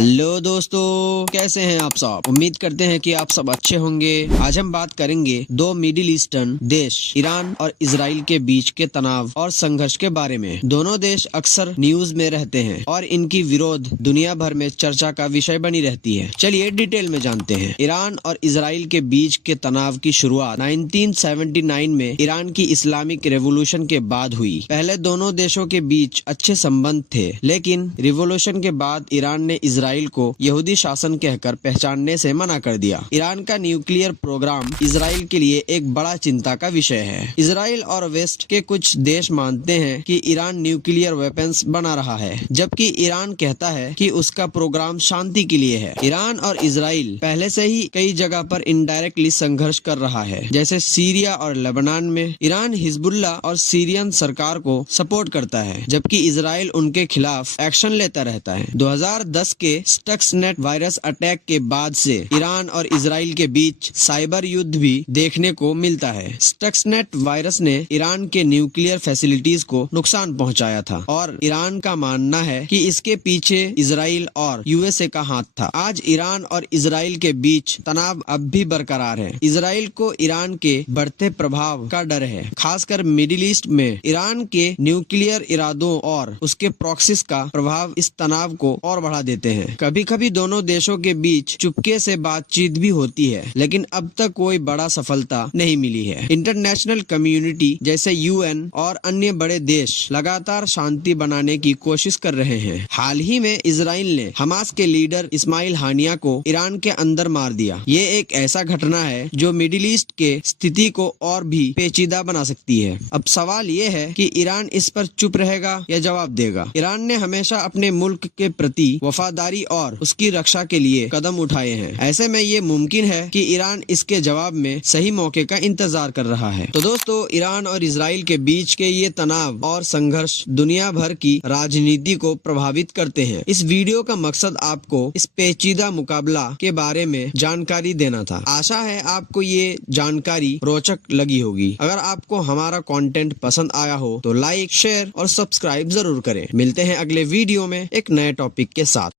Hello दोस्तों, कैसे हैं आप सब। उम्मीद करते हैं कि आप सब अच्छे होंगे। आज हम बात करेंगे दो मिडिल ईस्टर्न देश ईरान और इजराइल के बीच के तनाव और संघर्ष के बारे में। दोनों देश अक्सर न्यूज में रहते हैं और इनकी विरोध दुनिया भर में चर्चा का विषय बनी रहती है। चलिए डिटेल में जानते हैं। ईरान और इजराइल के बीच के तनाव की शुरुआत 1979 में ईरान की इस्लामिक रेवोल्यूशन के बाद हुई। पहले दोनों देशों के बीच अच्छे संबंध थे, लेकिन रिवॉल्यूशन के बाद ईरान ने इजराइल को यहूदी शासन कहकर पहचानने से मना कर दिया। ईरान का न्यूक्लियर प्रोग्राम इजराइल के लिए एक बड़ा चिंता का विषय है। इजराइल और वेस्ट के कुछ देश मानते हैं कि ईरान न्यूक्लियर वेपन्स बना रहा है, जबकि ईरान कहता है कि उसका प्रोग्राम शांति के लिए है। ईरान और इजराइल पहले से ही कई जगह पर इनडायरेक्टली संघर्ष कर रहा है, जैसे सीरिया और लेबनान में। ईरान हिजबुल्लाह और सीरियन सरकार को सपोर्ट करता है, जबकि इजराइल उनके खिलाफ एक्शन लेता रहता है। 2010 के स्टक्सनेट वायरस अटैक के बाद से ईरान और इजराइल के बीच साइबर युद्ध भी देखने को मिलता है। स्टक्सनेट वायरस ने ईरान के न्यूक्लियर फैसिलिटीज को नुकसान पहुंचाया था और ईरान का मानना है कि इसके पीछे इजराइल और यूएसए का हाथ था। आज ईरान और इजराइल के बीच तनाव अब भी बरकरार है। इजराइल को ईरान के बढ़ते प्रभाव का डर है, खासकर मिडिल ईस्ट में। ईरान के न्यूक्लियर इरादों और उसके प्रॉक्सीज का प्रभाव इस तनाव को और बढ़ा देते हैं। कभी कभी दोनों देशों के बीच चुपके से बातचीत भी होती है, लेकिन अब तक कोई बड़ा सफलता नहीं मिली है। इंटरनेशनल कम्युनिटी जैसे यूएन और अन्य बड़े देश लगातार शांति बनाने की कोशिश कर रहे हैं। हाल ही में इजराइल ने हमास के लीडर इस्माइल हानिया को ईरान के अंदर मार दिया। ये एक ऐसा घटना है जो मिडिल ईस्ट के स्थिति को और भी पेचीदा बना सकती है। अब सवाल ये है कि ईरान इस पर चुप रहेगा या जवाब देगा। ईरान ने हमेशा अपने मुल्क के प्रति वफादारी और उसकी रक्षा के लिए कदम उठाए हैं। ऐसे में ये मुमकिन है कि ईरान इसके जवाब में सही मौके का इंतजार कर रहा है। तो दोस्तों, ईरान और इजराइल के बीच के ये तनाव और संघर्ष दुनिया भर की राजनीति को प्रभावित करते हैं। इस वीडियो का मकसद आपको इस पेचीदा मुकाबला के बारे में जानकारी देना था। आशा है आपको ये जानकारी रोचक लगी होगी। अगर आपको हमारा कंटेंट पसंद आया हो तो लाइक, शेयर और सब्सक्राइब जरूर करें। मिलते हैं अगले वीडियो में एक नए टॉपिक के साथ।